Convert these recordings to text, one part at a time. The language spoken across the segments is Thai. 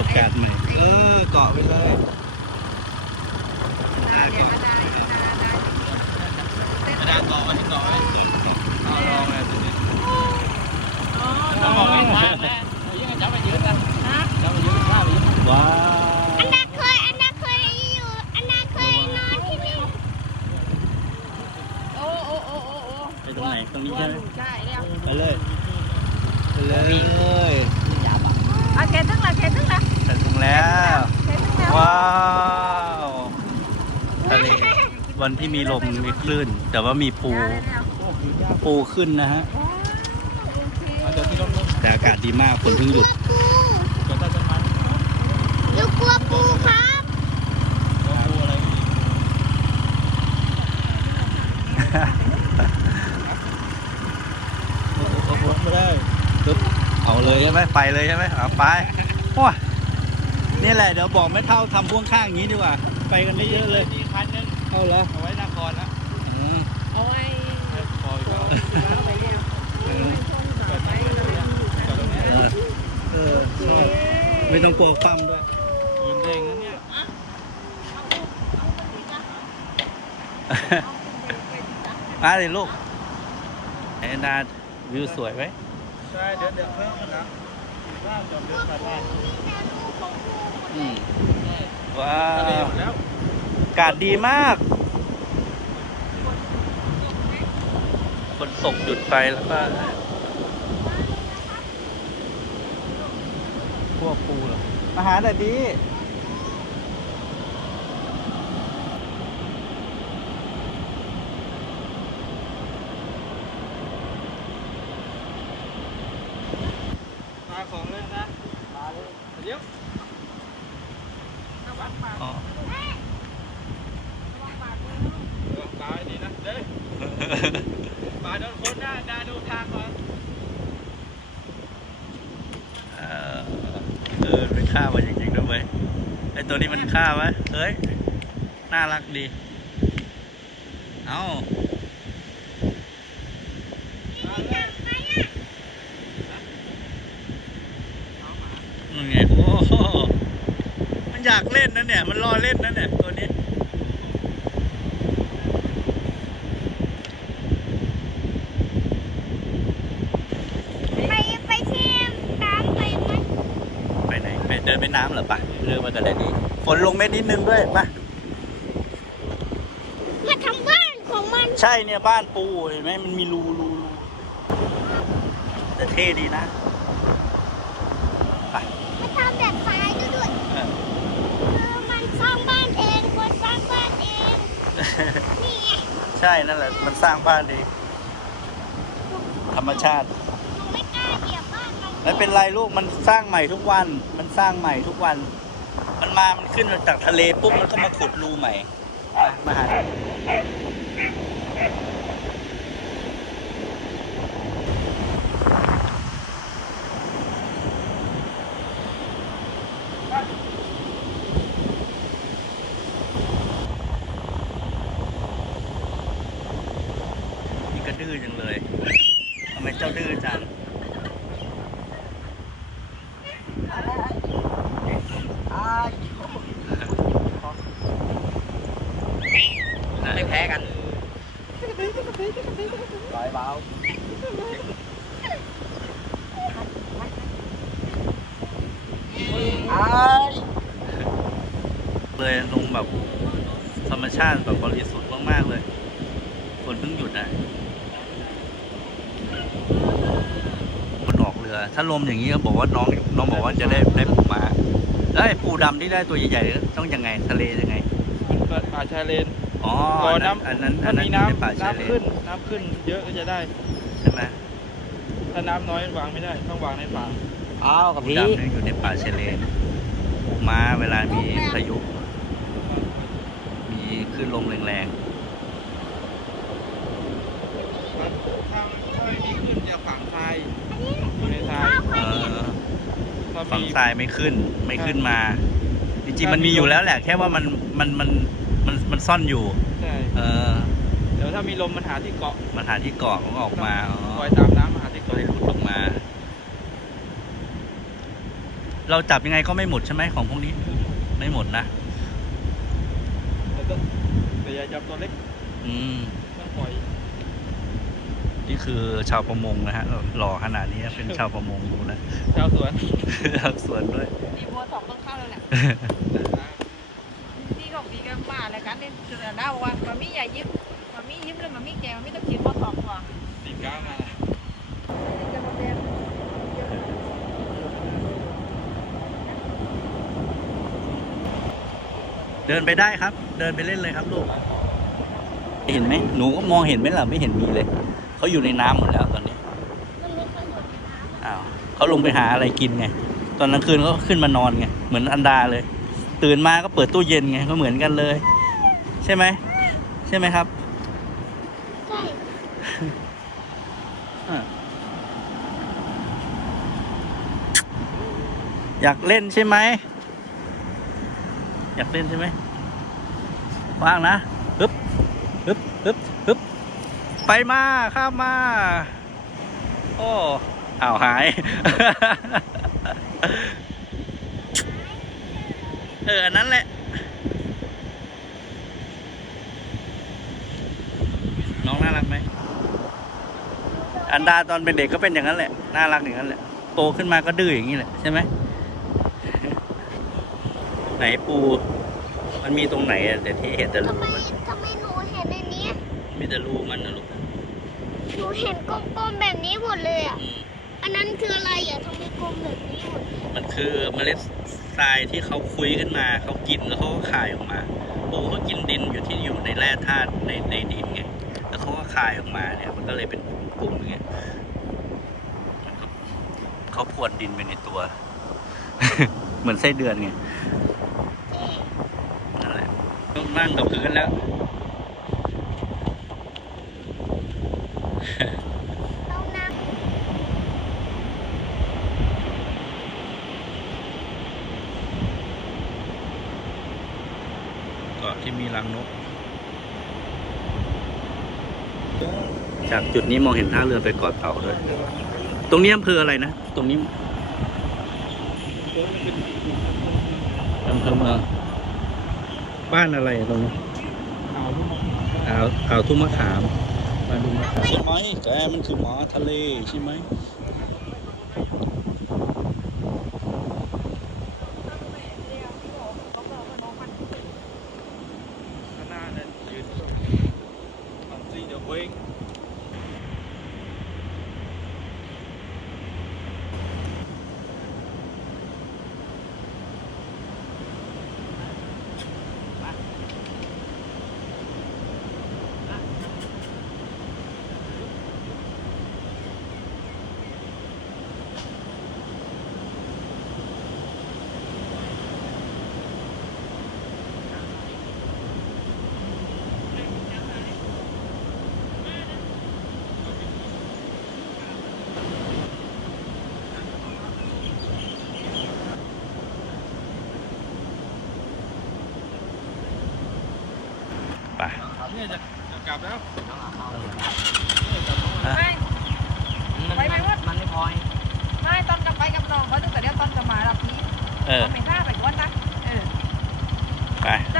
สบการณ์ใหม่ เออเกาะไปเลยได้เดี๋ยวก็ได้ได้ได้กระดานเกาะไว้เกาะไว้เอาลองเลยตัวนี้อ๋อต้องบอกไว้ทางนะยังจับไปยืนนะฮะจับไปยืนข้าวไปยืนว้าวอันนาเคยอันนาเคยอยู่อันนาเคยนอนที่นี่โอ้โอ้โอ้โอ้โอ้ไปตรงไหนตรงนี้ใช่ไหมใช่แล้วไปเลยไปเลย โอเคถึงแล้วเคถึงแล้ว ถึง แล้วเคถึงแล้ว ว้าวทะเลวันที่มีลมมีคลื่น แต่ว่ามีปูปูขึ้นนะฮะแต่อากาศดีมากฝนเพิ่งหยุดลูกกลัวปูครับเอาเลยใช่ไหมไปเลยใช่ไหมเอาไปโอ้ย นี่แหละเดี๋ยวบอกไม่เท่าทำพ่วงข้างอย่างนี้ดีกว่า ไปกันได้เยอะเลยมีคันนึงเอาละเอาไว้นครนะเอาไว้พอแล้วเอาไปแล้วไปเลยเออใช่ไม่ต้องกลัวคว่ำด้วยยืนเองนะเนี่ยมาเลยลูกไอ้นาวิวสวยไหมใช่เดี๋ยวเดี๋ยวเพิ่มนะบ้านจอมเดือดบ้าน อืมว้าวอากาศดีมากฝนตกหยุดไปแล้วก็พวกปูเหรออาหารแต่ดี มาของเลยนะ มาเลยเดี๋ยว อ๋อปลาดีนะเด้ปลาโดนคนหน้าดาดูทางก่อนเออเออเป็นข้าวมันจริงๆด้วยเว้ยไอตัวนี้มันข้าวไหมเฮ้ย น่ารักดี เอานี่ไงโอ้โหมั นอยากเล่นนะเนี่ย มันรอเล่นนะเนี่ย ตัวนี้ ไปไปเที่ยวตามไปไหมไปไหน ไปเดินไปน้ำเหรอปะเรือมากันได้ดีฝนลงเม็ดนิดนึงด้วยปะมาทำบ้านของมัน ใช่เนี่ยบ้านปูเห็นไหมมันมีรูรูรูแต่เท่ดีนะไป มาทำแบบทรายด้วย เออ คือมันสร้างบ้านเองคนสร้างบ้านเอง นี่ไง ใช่นั่นแหละ มันสร้างบ้านดี ธรรมชาติ ไม่กล้าเหยียบบ้านมันไม่เป็นไรลูกมันสร้างใหม่ทุกวัน มันสร้างใหม่ทุกวัน มันมา มันขึ้นมาจากทะเลปุ๊บมันก็มาขุดรูใหม่ มามาหานี่ก็ดื้อจังเลยทำไมเจ้าดื้อจัง ไม่แพ้กัน ลอยเบา เลยลงแบบธรรมชาติแบบบริสุทธิ์มากๆเลยฝนเพิ่งหยุดอะคนออกเรือ ถ้าลมอย่างนี้ก็บอกว่าน้องน้องบอกว่าจะได้ได้ปูมาแล้วไอ้ปูดำที่ได้ตัวใหญ่ๆต้องยังไงทะเลยังไงเป็นป่าชายเลนอ๋อพออันนั้นน้ำอันนั้นอัถ้านนั้นมีอยู่ในน้ำป่าชายเลน้ำขึ้นนน้ำขึ้นเยอะก็จะได้ใช่ไหมถ้าน้ำน้อยวางไม่ได้ต้องวางในป่าอ้าวกับปูพี่ดำเนี่ยอยู่ในป่าชายเลนมาเวลามีพายุมีค ขึ้นลมแรงถ้าถ้าไม่มีขึ้นจะฝังทรายอยู่ในทรายๆเออถ้าฝั่งมี ทรายไม่ขึ้นไม่ขึ้นมา จริงๆมันมีอยู่แล้วแหละ แค่ว่ามันมันมันมันมันซ่อนอยู่ ใช่ เออเดี๋ยวถ้ามีลมมันหาที่เกาะมันหาที่เกาะมันก็ออกมาอ๋อปล่อยตามน้ำมาหาที่ก็เกาะเลยหลุดออกมา เราจับยังไงก็ไม่หมดใช่ไหมของพวกนี้ ไม่หมดนะแต่ต้องแต่อ ย่าจับตัวเล็กอืมต้องปล่อยนี่คือชาวประมงนะฮะหล่อขนาดนี้เป็นชาวประมงดูนะชาวสวนชาวสวนด้วยดีบัวสองต้องเข้าแล้วแหละที่ของดีกันมาแล้วกันนี่คือได้บอกว่ามามี่อย่ายิ้มมามี่ยิ้มเลยมามี่แกมามี่ต้องกินบัวสองก่อนสี่ก้าวมาจะมาเรียนเดินไปได้ครับ เดินไปเล่นเลยครับลูก เห็นไหมหนูก็มองเห็นไหมล่ะไม่เห็นมีเลยเขาอยู่ในน้ำหมดแล้วตอนนี้มันไม่เคยอยู่ในน้ำอ้าวเขาลงไปหาอะไรกินไงตอนกลางคืนเขาก็ขึ้นมานอนไงเหมือนอันดาเลย ตื่นมาก็เปิดตู้เย็นไงก็เหมือนกันเลย ใช่ไหมใช่ไหมครับใช่อะอยากเล่นใช่ไหม อยากเล่นใช่ไหมว่างนะฮึบ ฮึบฮึบฮึบไปมาข้ามมาโอ้อ้าวหาย เอออันนั้นแหละน้องน่ารักไหมอันดาตอนเป็นเด็กก็เป็นอย่างนั้นแหละ น่ารักอย่างนั้นแหละ โตขึ้นมาก็ดื้ออย่างนี้แหละใช่ไหม ไหนปู มันมีตรงไหนอะแต่ที่เห็นแต่รูทำไมมันทำไมหนูเห็นในนี้ แต่รูมันนะลูกหนูเห็นกลมๆแบบนี้หมดเลยอะ อืมอันนั้นคืออะไรอะทำไมกลมแบบนี้หมดมันคือเมล็ดทรายที่เขาคุยขึ้นมา เขากินแล้วเขาก็คายออกมาปูเขากินดินอยู่ที่อยู่ในแร่ธาตุในในดินไงแล้วเขาก็คายออกมาเนี่ย มันก็เลยเป็นกลุ่มๆอย่างเงี้ยมันก็เขาพรวนดินไปในตัว เหมือนไส้เดือนไงนั่นแหละต้องนั่งกับพื้นแล้ว ต้องน้ เกาะที่มีรังนก จากจุดนี้มองเห็นท่าเรือไปเกาะเต่าด้วย ตรงนี้อำเภออะไรนะ ตรงนี้อำเภอเมืองบ้านอะไรตรงนี้เอาลูกมะอ่าวอ่าวทุ่งมะขามบ้านทุ่งมะขามใช่ไหมแกมันคือหมาทะเลใช่ไหม ข้างหน้านั่นยืนทำซีเดี๋ยวเว้ง ไป เนี่ยจะจะกลับแล้ว ไม่ไปไหมวะมันไม่พอยไม่ตอนกลับไปกับน้องเขาตั้งแต่เดี๋ยวตอนจะมารับพี่ เออ ไม่กล้าไปกวนนะเออ ไ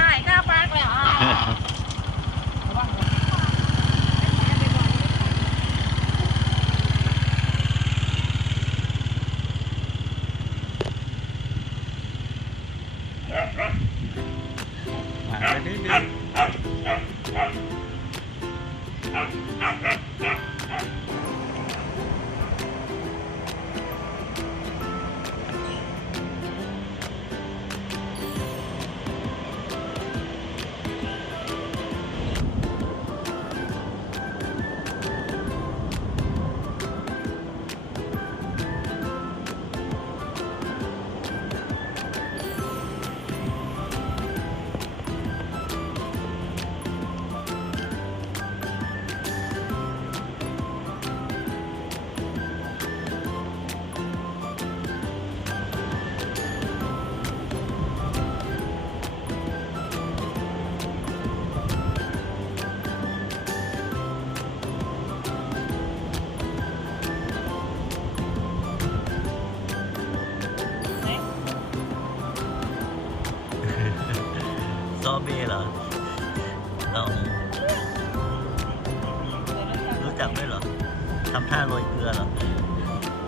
ทำท่าโรยเกลือเหรอ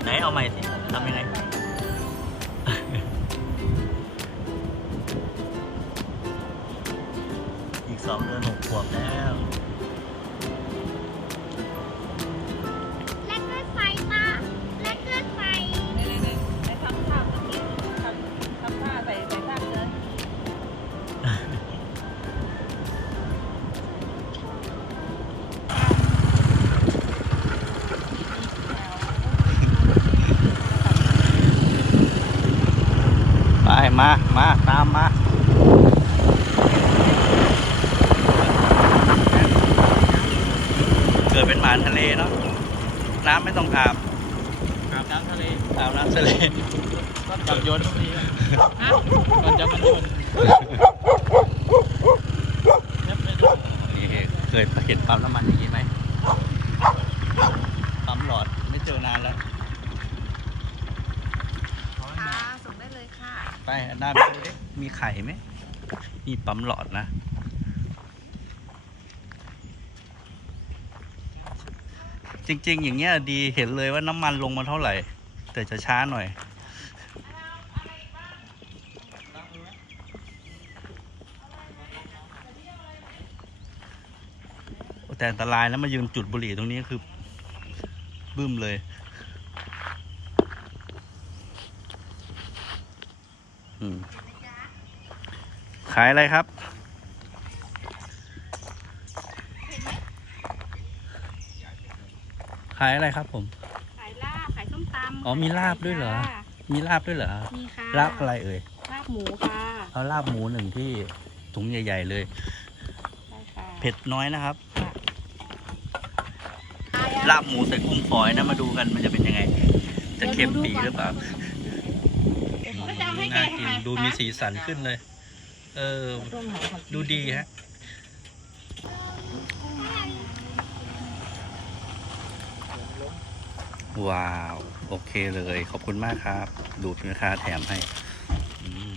ไหนเอาใหม่สิทำยังไง มมาเกิดเป็นหมาทะเลเนาะน้ำไม่ต้องอาบอาบน้ำทะเลอาบน้ำทะเลก็จับโยนทุกทีนะก่อนจะมันโยนยับไปดูนี่เคยเห็นปั๊มน้ำมันอย่างนี้ไหม ปั๊มหลอดไม่เจอนานแล้ว ค่ะส่งได้เลยค่ะ ไปอันหน้าไปดูดิมีไข่ไหมนี่ปั๊มหลอดนะจริง ๆ อย่างเงี้ยดีเห็นเลยว่าน้ำมันลงมาเท่าไหร่ แต่จะช้าหน่อย แต่อันตรายแล้วมายืนจุดบุหรี่ตรงนี้คือ บึ้มเลย อืม ขายอะไรครับ ขายอะไรครับผม ขายลาบ ขายส้มตำอ๋อมีลาบด้วยเหรอค่ะมีลาบด้วยเหรอ มีค่ะ ลาบอะไรเอ่ย ลาบหมูค่ะ เอาลาบหมูหนึ่งที่ถุงใหญ่ ๆ เลยได้ค่ะเผ็ดน้อยนะครับค่ะลาบหมูใส่กุ้งฝอยนะมาดูกันมันจะเป็นยังไง จะเค็มปีหรือเปล่าก็จะเอาให้แกน่ากินค่ะดูมีสีสันขึ้นเลย เออร่วมหอมผักชีดูดีฮะว้าว โอเคเลย ขอบคุณมากครับ ดูดราคาแถมให้อืม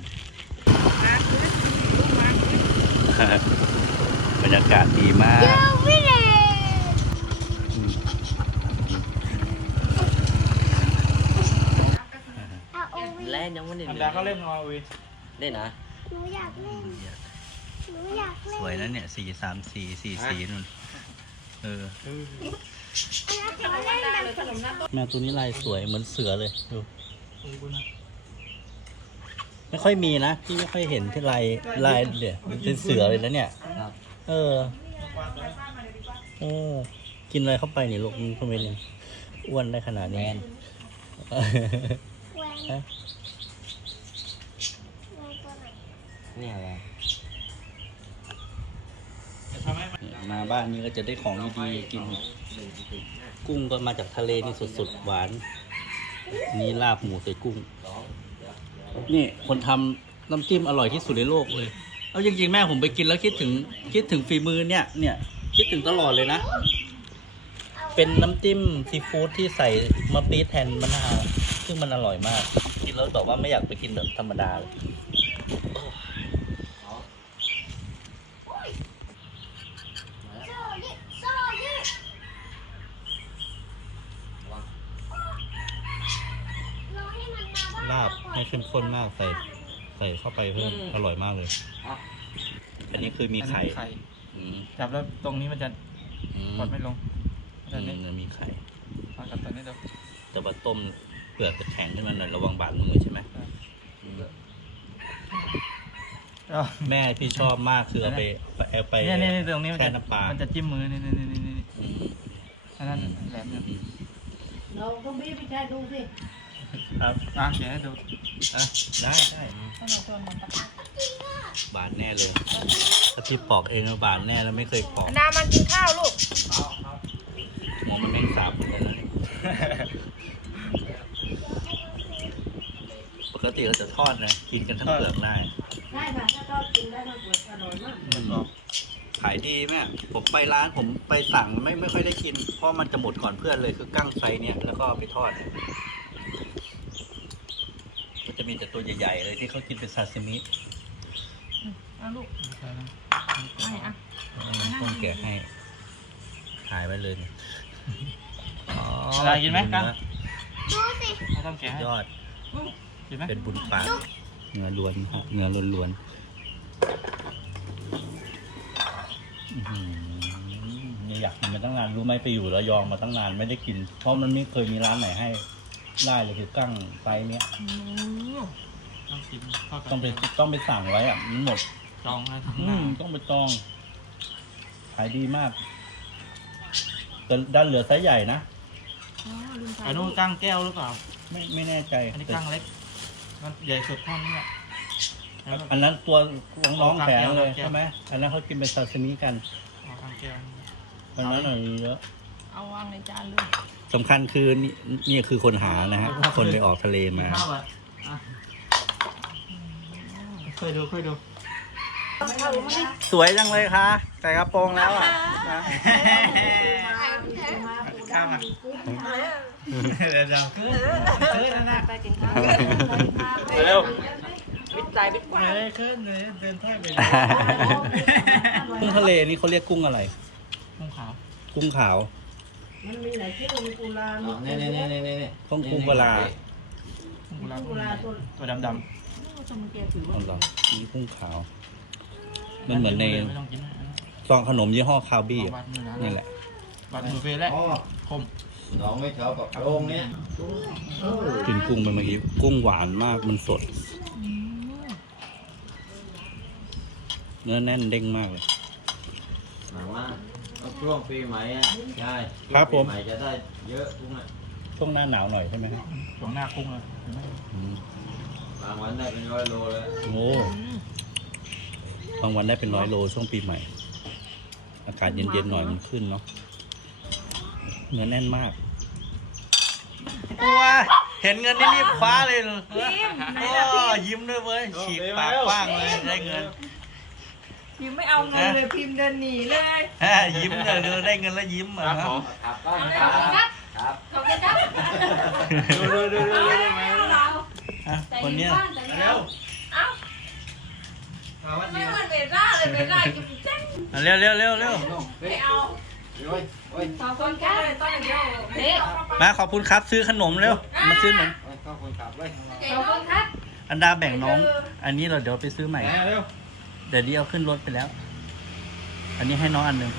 บรรยากาศดีมากเจอวิเลอืมเอาโอวิเล่นยังไม่ได้ธรรมดาเขาเล่นเอาวีเล่นนะ หนูอยากเล่น หนูอยากเล่นสวยนะเนี่ยสีสามสีสี่สีนุ่นเอออยากเล่นแบบขนมหน้าต้มแมวตัวนี้ลายสวยเหมือนเสือเลยดูไม่ค่อยมีนะที่ไม่ค่อยเห็นที่ลายลายเนี่ยเป็นเสือเลยนะเนี่ยครับเออโอ้กินอะไรเข้าไปเนี่ยลูกมันทำไมเนี่ยอ้วนได้ขนาดแมนี้นแหวน ฮะ แหวนตัวไหน นี่อะไรมาบ้านนี้ก็จะได้ของดีๆกิน กุ้งก็มาจากทะเลนี่สดๆหวาน นี่ลาบหมูใส่กุ้ง นี่คนทำน้ำจิ้มอร่อยที่สุดในโลกเลย เอาจริงๆแม่ผมไปกินแล้วคิดถึงคิดถึงฝีมือเนี่ย เนี่ยคิดถึงตลอดเลยนะ เป็นน้ำจิ้มซีฟู้ดที่ใส่มะปี๊ดแทนมะนาว ซึ่งมันอร่อยมาก กินแล้วแบบว่าไม่อยากไปกินแบบธรรมดาเลย โซ่ยิโซ่ยิ รอให้มันมาบ้างลาบไม่เข้มข้นมากใส่ใส่เข้าไปเพิ่มอร่อยมากเลย อันนี้คือมีไข่ไข่อืมจับแล้วตรงนี้มันจะอืมกดไม่ลงอืแบบนี้มมีไข่ เอากับตัวนี้ดูแต่ว่าต้มเปลือกจะแข็งขึ้นมาหน่อยระวังบาดมือใช่ไหมอืมอ๋อแม่พี่ชอบมากคือเอาไปเอาไปเนี่ยเนี่ยตรงนี้มันแช่จะน้ำปลามันจะจิ้มมือนี่นี่นี่นี่นี่อืมอันนั้นแหลมเนี่ยอืมเราต้องบี้พี่ชายดูสิ ครับอะเขียนให้ดูอะได้ได้ต้องเอาตัวมันตะกักบาดแน่เลยถ้าพี่ปอกเองแล้วบาดแน่แล้วไม่เคยปอกดามันกินข้าวลูกมองมันแม่งสาบเหมือนกันนะปกติเราจะทอดนะกินกันทั้งเปลือกได้ได้ค่ะถ้าชอบกินได้มันเปิดอร่อยมากอืมขายดีแม่ผมไปร้านผมไปสั่งไม่ไม่ค่อยได้กิน เพราะมันจะหมดก่อนเพื่อนเลยคือกั้งไซส์เนี้ยแล้วก็เอาไปทอดก็ จะมีแต่ตัวใหญ่ๆเลยที่เขากินเป็นซาซิมิเอาลูกใช่นะไม่อะต้องแกะให้ขายไว้เลยเนี่ยอ๋ออะไรกินไหมกังดูสิไม่ต้องแกะให้ยอดกินไหมเป็นบุญปากเนื้อล้วนครับเนื้อล้วนๆอื้อหือเนี่ยอยากกินมาตั้งนานรู้ไหมไปอยู่ระยองมาตั้งนานไม่ได้กิน เพราะมันไม่เคยมีร้านไหนให้ ได้เลยคือกั้งไซส์เนี้ยต้องกินทอดต้องไปต้องไปสั่งไว้อะมันหมด จองนะทั้งอืหน้ามต้องไปจอง ขายดีมากแต่ด้านเหลือไซส์ใหญ่นะอันนู้นกั้งแก้วหรือเปล่า ไม่ไม่แน่ใจอันนี้แต่กั้งเล็ก มันใหญ่สุดเท่านี้แหละแล้วก็อันนั้นตัวน้องๆเอาแผงกั้งแก้วเลยกั้งแก้วใช่ไหมอันนั้นเขากินเป็นซาซิมิกัน เอากั้งแก้ว วันนั้นหน่อยเยอะเอาวางในจานเลย สำคัญคือนี่นี่คือคนหานะฮะ คนไปออกทะเลมา ข้าวอะอะเคยดูเคยดูสวยจังเลยค่ะใส่กระโปรงแล้วอะนะข้าวมาเดี๋ยวเดี๋ยวขึ้นขึ้นนะนะไปกินข้าวเร็วบิดใจบิดกว่าไม่ได้ขึ้นเลยเดินท่อยไปกุ้งทะเลนี่เขาเรียกกุ้งอะไรกุ้งขาว กุ้งขาว มันมีไหนที่ตรงกุลานี่นี่นี่นี่นี่ต้องกุ้งเวลากุ้งกุลากุลาตัวตัวดำดสมุนเกียถือว่าเอาเหรอนี่กุ้งขาว มันเหมือนในไม่ต้องกินนะซองขนมยี่ห้อคาวบี้วัดมือนะนี่แหละวัดมือเฟ่แล้วอ๋อคมน้องไม่เท่ากับโรงเนี้ยกินกุ้งไปเมื่อกี้กุ้งหวานมากมันสด เนื้อแน่นเด้งมากเลยหมายว่า ช่วงปีใหม่อะใช่ครับผม ปีใหม่จะได้เยอะกุ้งอะช่วงหน้าหนาวหน่อยใช่ไหมครับตรงหน้ากุ้งเลยเห็นไหมอืมบางวันได้เป็นร้อยโลเลย โอ้บางวันได้เป็นร้อยโลช่วงปีใหม่ อากาศเย็นๆหน่อยมันขึ้นเนาะเนื้อแน่นมากว้าเห็นเงินนี่รีบคว้าเลยเหรอโอ้ยิ้มด้วยเว้ยฉีกปากกว้างเลยได้เงิน พิมพ์ไม่เอาเงินเลยพิมพ์เดินหนีเลยฮะยิ้มเลยเดี๋ยวได้เงินแล้วยิ้มเหรอครับผมครับก็ครับครับขอบคุณครับดูดูดูดูดูไหมเราฮะคนเนี้ยเร็วเอ้ามาวัดไม่เดียวเหมือนเบร่าเลยเบร่ากินแจ้งอะเร็วเร็วเร็วเร็วไม่เอาโอ้ยโอ้ยสองคนแค่เลยต้องเดียวเฮ้ยมาขอบคุณครับซื้อขนมเร็วมาซื้อขนมโอ้ยเข้าคนขับเลยสองคนครับอันดาแบ่งน้อง อันนี้เราเดี๋ยวไปซื้อใหม่ เร็ว เดี๋ยวนี้เอาขึ้นรถไปแล้ว อันนี้ให้น้องอันหนึ่ง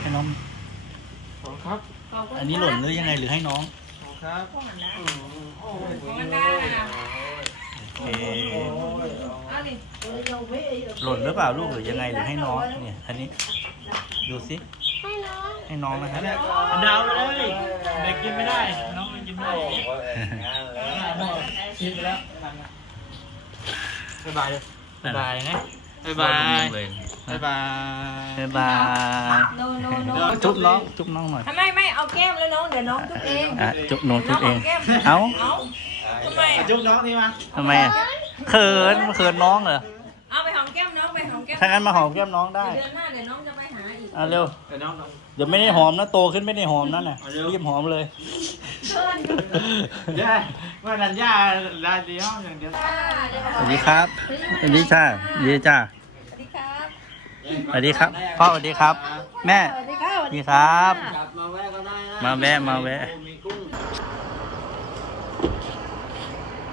ให้น้อง ขอบครับอันนี้หล่นหรือยังไงหรือให้น้องขอบครับ โอ้โหมันได้โอเคเอาดิหล่นหรือเปล่าลูกหรือยังไงหรือให้น้องเนี่ยอันนี้ดูสิให้น้องให้น้องนะครับดาวไปเลยเด็กกินไม่ได้ น้องไม่กินไม่ได้โอ้ยงานเลยกินไปแล้วบ๊ายบายเลยบ๊ายบายนะ บ๊ายบาย เลยบ๊ายบาย บ๊ายบาย โนโนโนจุ๊บน้องจุ๊บน้องหน่อยทำไมไม่เอาแก้มแล้วน้อง เดี๋ยวน้องจุ๊บเองอะจุ๊บน้องจุ๊บเองแก้มเอ้าเอาทำไมจุ๊บน้องนี่มาทำไมอะเขินเขินน้องเหรอเอาไปหอมแก้มน้องไปหอมแก้มถ้างั้นมาหอมแก้มน้องได้เดือนหน้าเดี๋ยวน้องจะไปหาอีก อะเร็ว เดี๋ยวน้องน้อง เดี๋ยวไม่ได้หอมนะโตขึ้นไม่ได้หอมนั่นน่ะเอาเร็วรีบหอมเลยย่าว่านันย่าลาเดียวอย่างเดียวสวัสดีครับสวัสดีจ้าสวัสดีจ้าสวัสดีครับสวัสดีครับพ่อสวัสดีครับ แม่สวัสดีครับสวัสดีครับกลับมาแวะก็ได้นะมาแวะมาแวะมีกุ้ง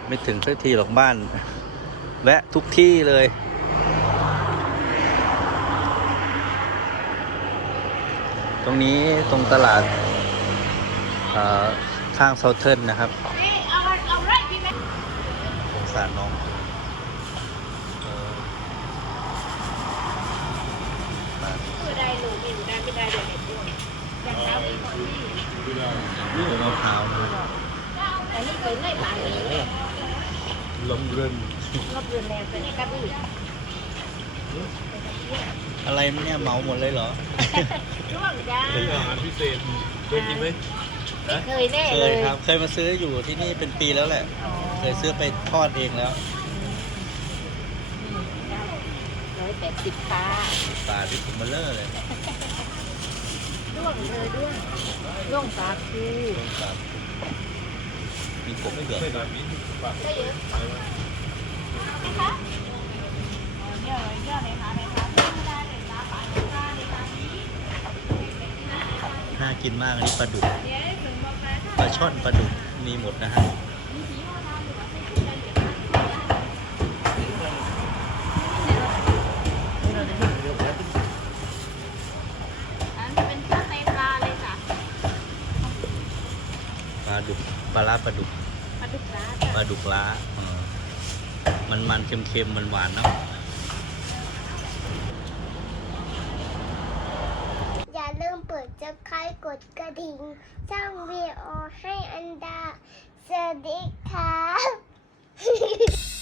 ไม่ถึงสักทีหรอกบ้าน แวะทุกที่เลย ตรงนี้ตรงตลาดข้างเซาเทิร์นนะครับสงสารน้องเออมาคือได้หนูมีได้ไม่ได้เดี๋ยวเด็กด้วยอย่างเช้ามีคนที่มะพร้าวนะแต่นี่เคยไม่ผ่านเลยลมเรือนรอบเรือนแรงแต่นี่กระดื ออะไรเนี่ยเหมาหมดเลยเหรอ ร่วงจ้าอาหารพิเศษเคยกินไหมไม่เคยแน่เคเลยยครับ เคยมาซื้ออยู่ที่นี่เป็นปีแล้วแหละเคยซื้อไปทอดเองแล้วร้อยแปดสิบค่ะปลาที่ถุงเบลเลอร์เลยร่วงเลยร่วงร่วงปลาคูต้มปลามีกบเผือกได้เยอะนะคะเยอะเยอะเลยค่ะเลยค่ะไม่ได้เลยจ้าปลาได้เลยค่ะ น่ากินมากอันนี้ปลาดุกเดี๋ยวถึงมาไปปลาช่อนปลาดุกมีหมดนะฮะอันนี้เป็นข้าวไตปลาเลยจ้ะปลาดุกปลาล้าปลาดุกปลาดุกร้าปลาดุกล้าเออมันมันๆเค็มๆมันหวานๆเนาะ ดกระดิ่งช่องวีโอให้อันดา สวัสดีครับ